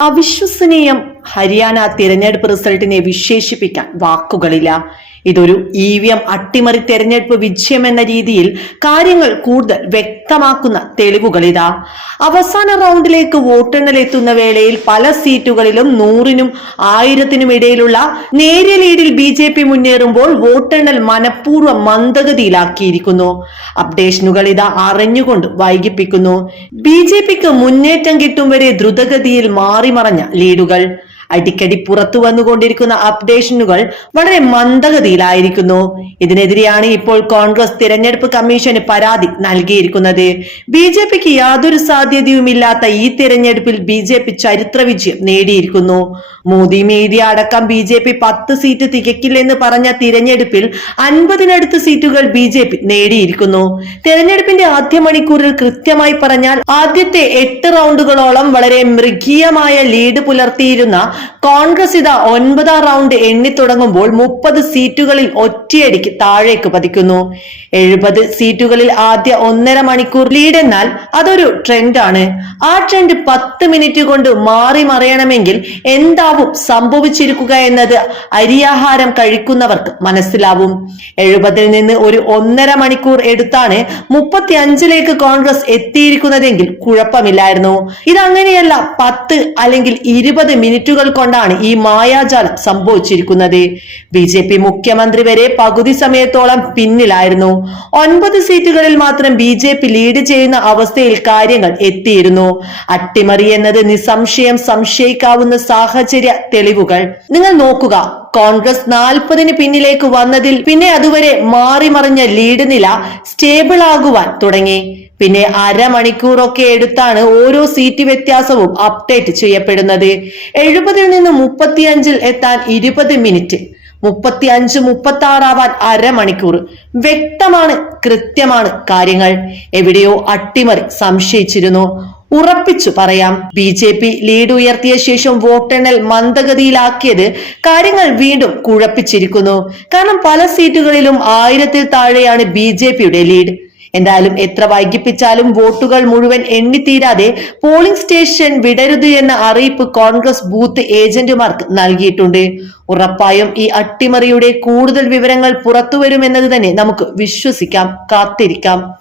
അവിശ്വസനീയം ഹരിയാന തിരഞ്ഞെടുപ്പ് റിസൾട്ടിനെ വിശേഷിപ്പിക്കാൻ വാക്കുകളില്ല. ഇതൊരു ഇ വി എം അട്ടിമറി തെരഞ്ഞെടുപ്പ് വിജയം എന്ന രീതിയിൽ കാര്യങ്ങൾ കൂടുതൽ വ്യക്തമാക്കുന്ന തെളിവുകൾ ഇതാ. അവസാന റൗണ്ടിലേക്ക് വോട്ടെണ്ണൽ എത്തുന്ന വേളയിൽ പല സീറ്റുകളിലും നൂറിനും ആയിരത്തിനും ഇടയിലുള്ള നേരിയ ലീഡിൽ ബി ജെ പി മുന്നേറുമ്പോൾ വോട്ടെണ്ണൽ മനഃപൂർവം മന്ദഗതിയിലാക്കിയിരിക്കുന്നു. അപ്ഡേഷനുകൾ ഇതാ അറിഞ്ഞുകൊണ്ട് വൈകിപ്പിക്കുന്നു. ബി ജെ പിക്ക് മുന്നേറ്റം കിട്ടും വരെ ദ്രുതഗതിയിൽ മാറിമറഞ്ഞ ലീഡുകൾ. അടിക്കടി പുറത്തു വന്നുകൊണ്ടിരിക്കുന്ന അപ്ഡേഷനുകൾ വളരെ മന്ദഗതിയിലായിരിക്കുന്നു. ഇതിനെതിരെയാണ് ഇപ്പോൾ കോൺഗ്രസ് തിരഞ്ഞെടുപ്പ് കമ്മീഷന് പരാതി നൽകിയിരിക്കുന്നത്. ബി ജെ പിക്ക് യാതൊരു സാധ്യതയുമില്ലാത്ത ഈ തിരഞ്ഞെടുപ്പിൽ ബി ജെ പി ചരിത്ര വിജയം നേടിയിരിക്കുന്നു. മോദി മീഡിയ അടക്കം ബി ജെ പി പത്ത് സീറ്റ് തികക്കില്ലെന്ന് പറഞ്ഞ തിരഞ്ഞെടുപ്പിൽ അൻപതിനടുത്ത് സീറ്റുകൾ ബി ജെ പി നേടിയിരിക്കുന്നു. തെരഞ്ഞെടുപ്പിന്റെ ആദ്യ മണിക്കൂറിൽ കൃത്യമായി പറഞ്ഞാൽ ആദ്യത്തെ എട്ട് റൗണ്ടുകളോളം വളരെ മൃഗീയമായ ലീഡ് പുലർത്തിയിരുന്ന കോൺഗ്രസ് ഇതാ ഒൻപതാം റൗണ്ട് എണ്ണി തുടങ്ങുമ്പോൾ മുപ്പത് സീറ്റുകളിൽ ഒറ്റയടിക്ക് താഴേക്ക് പതിക്കുന്നു. എഴുപത് സീറ്റുകളിൽ ആദ്യ ഒന്നര മണിക്കൂർ ലീഡ് എന്നാൽ അതൊരു ട്രെൻഡാണ് ആ ട്രെൻഡ് പത്ത് മിനിറ്റ് കൊണ്ട് മാറി മറിയണമെങ്കിൽ എന്താവും സംഭവിച്ചിരിക്കുക എന്നത് അരിയാഹാരം കഴിക്കുന്നവർക്ക് മനസ്സിലാവും. എഴുപതിൽ നിന്ന് ഒരു ഒന്നര മണിക്കൂർ എടുത്താണ് മുപ്പത്തി അഞ്ചിലേക്ക് കോൺഗ്രസ് എത്തിയിരിക്കുന്നതെങ്കിൽ കുഴപ്പമില്ലായിരുന്നു. ഇതങ്ങനെയല്ല പത്ത് അല്ലെങ്കിൽ ഇരുപത് മിനിറ്റുകൾ കൊണ്ടാണ് ഈ മായാജാലം സംഭവിച്ചിരിക്കുന്നത്. ബി ജെ പി മുഖ്യമന്ത്രി വരെ പകുതി സമയത്തോളം പിന്നിലായിരുന്നു. ഒൻപത് സീറ്റുകളിൽ മാത്രം ബി ജെ പി ലീഡ് ചെയ്യുന്ന അവസ്ഥയിൽ കാര്യങ്ങൾ എത്തിയിരുന്നു. അട്ടിമറി എന്നത് നിസ്സംശയം സംശയിക്കാവുന്ന സാഹചര്യ തെളിവുകൾ. നിങ്ങൾ നോക്കുക കോൺഗ്രസ് നാൽപ്പതിന് പിന്നിലേക്ക് വന്നതിൽ പിന്നെ അതുവരെ മാറിമറിഞ്ഞ ലീഡ് നില സ്റ്റേബിൾ ആകുവാൻ തുടങ്ങി. പിന്നെ അരമണിക്കൂറൊക്കെ എടുത്താണ് ഓരോ സീറ്റ് വ്യത്യാസവും അപ്ഡേറ്റ് ചെയ്യപ്പെടുന്നത്. എഴുപതിൽ നിന്ന് മുപ്പത്തിയഞ്ചിൽ എത്താൻ ഇരുപത് മിനിറ്റ് മുപ്പത്തി അഞ്ച് മുപ്പത്തി ആറാവാൻ അരമണിക്കൂർ. വ്യക്തമാണ് കൃത്യമാണ് കാര്യങ്ങൾ. എവിടെയോ അട്ടിമറി സംശയിച്ചിരുന്നു. ഉറപ്പിച്ചു പറയാം ബി ജെ പി ലീഡ് ഉയർത്തിയ ശേഷം വോട്ടെണ്ണൽ മന്ദഗതിയിലാക്കിയത് കാര്യങ്ങൾ വീണ്ടും കുഴപ്പിച്ചിരിക്കുന്നു. കാരണം പല സീറ്റുകളിലും ആയിരത്തിൽ താഴെയാണ് ബി ലീഡ് എന്തായാലും എത്ര വൈകിപ്പിച്ചാലും വോട്ടുകൾ മുഴുവൻ എണ്ണിത്തീരാതെ പോളിംഗ് സ്റ്റേഷൻ വിടരുത് എന്ന അറിയിപ്പ് കോൺഗ്രസ് ബൂത്ത് ഏജന്റുമാർക്ക് നൽകിയിട്ടുണ്ട്. ഉറപ്പായും ഈ അട്ടിമറിയുടെ കൂടുതൽ വിവരങ്ങൾ പുറത്തുവരുമെന്നത് തന്നെ നമുക്ക് വിശ്വസിക്കാം കാത്തിരിക്കാം.